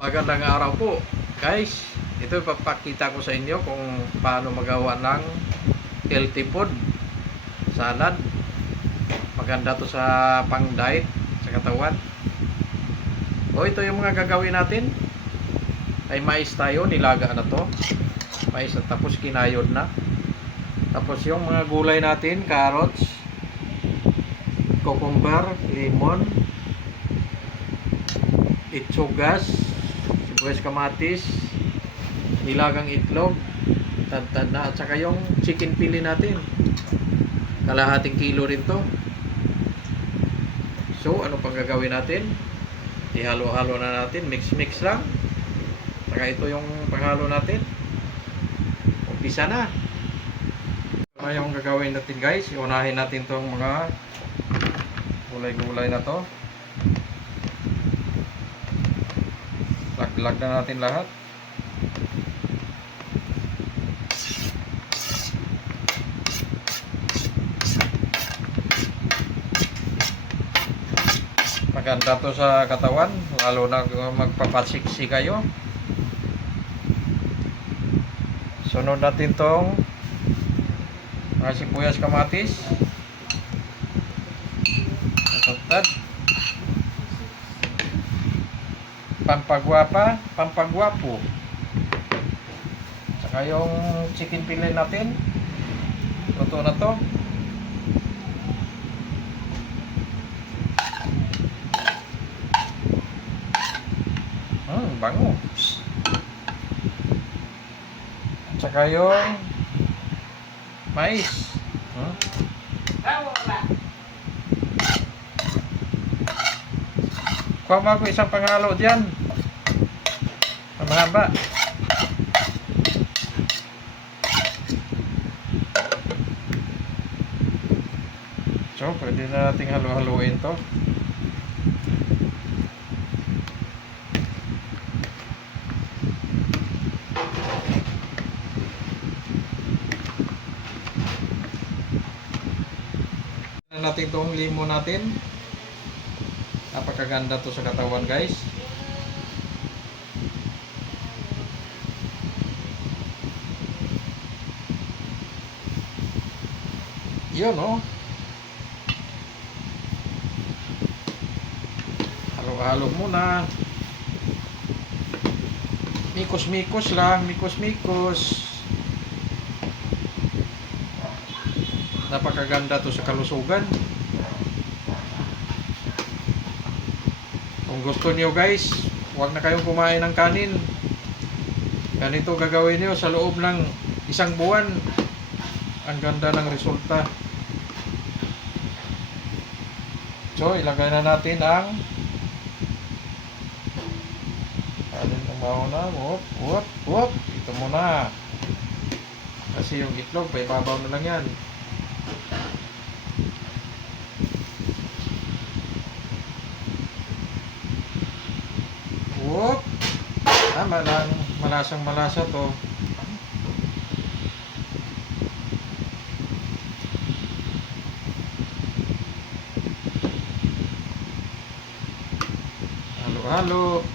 Magandang araw po guys. Ito ipapakita ko sa inyo kung paano magawa ng healthy food salad. Maganda to sa pang diet sa katawan. Ito yung mga gagawin natin. Ay mais tayo, nilaga na to. Mais na tapos kinayod na. Tapos yung mga gulay natin, carrots, cucumber, lemon, itsugas, sibuyas, kamatis, nilagang itlog, tad na, at saka yung chicken pili natin, kalahating kilo rin to. So ano pang gagawin natin? Ihalo-halo na natin, mix lang. Saka ito yung panghalo natin. Umpisa na. Ano yung gagawin natin guys? Iunahin natin tong mga gulay-gulay na to. Laglag na natin lahat. Maganda to sa katawan, lalo na magpapasiksi kayo. Sunod natin tong mga sibuyas, kamatis, tatad, pampagwapo, saka yung chicken fillet natin, luto na to. Bango. Saka yung mais. Kuha ba ko isang panghalo dyan? Mahaba. So, pwede na nating halo-haloin to. Natin tong limon natin. Napakaganda to sa katawan guys. Yun halo-halo muna. Mikos-mikos lang, mikos-mikos. Napakaganda to sa kalusugan. Kung gusto niyo guys, huwag na kayong kumain ng kanin. Ganito gagawin niyo sa loob ng isang buwan. Ang ganda ng resulta. So, ilagay na natin ang kanin ng mauna. Whoop. Ito muna. Kasi yung itlog, paibabaw na lang yan. Whoop. Malasang malasa to. Halo-halo.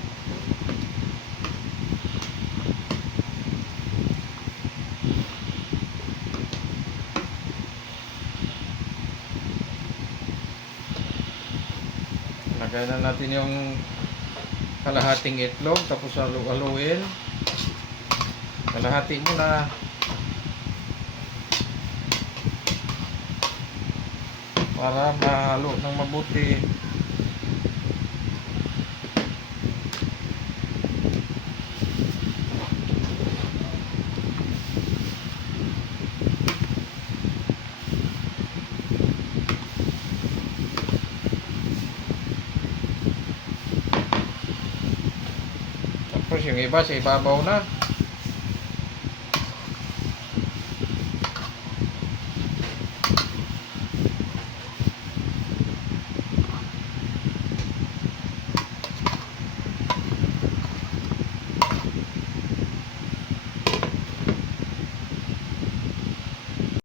Lagay na natin yung kalahating itlog, tapos haluin. Kalahati muna. Para mahalo ng mabuti. Tapos yung iba sa ibabaw na.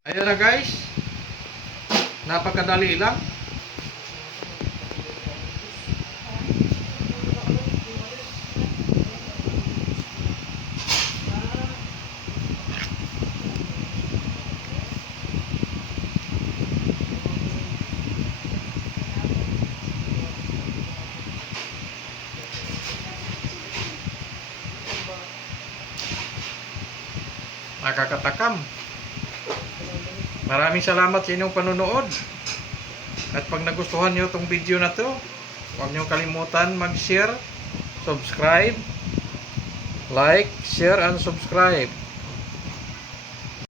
Ayan na guys. Napakadali lang. nakakatakam. Maraming salamat sa inyong panonood. At pag nagustuhan nyo itong video na to, huwag nyo kalimutan mag-share, subscribe, like, share, and subscribe.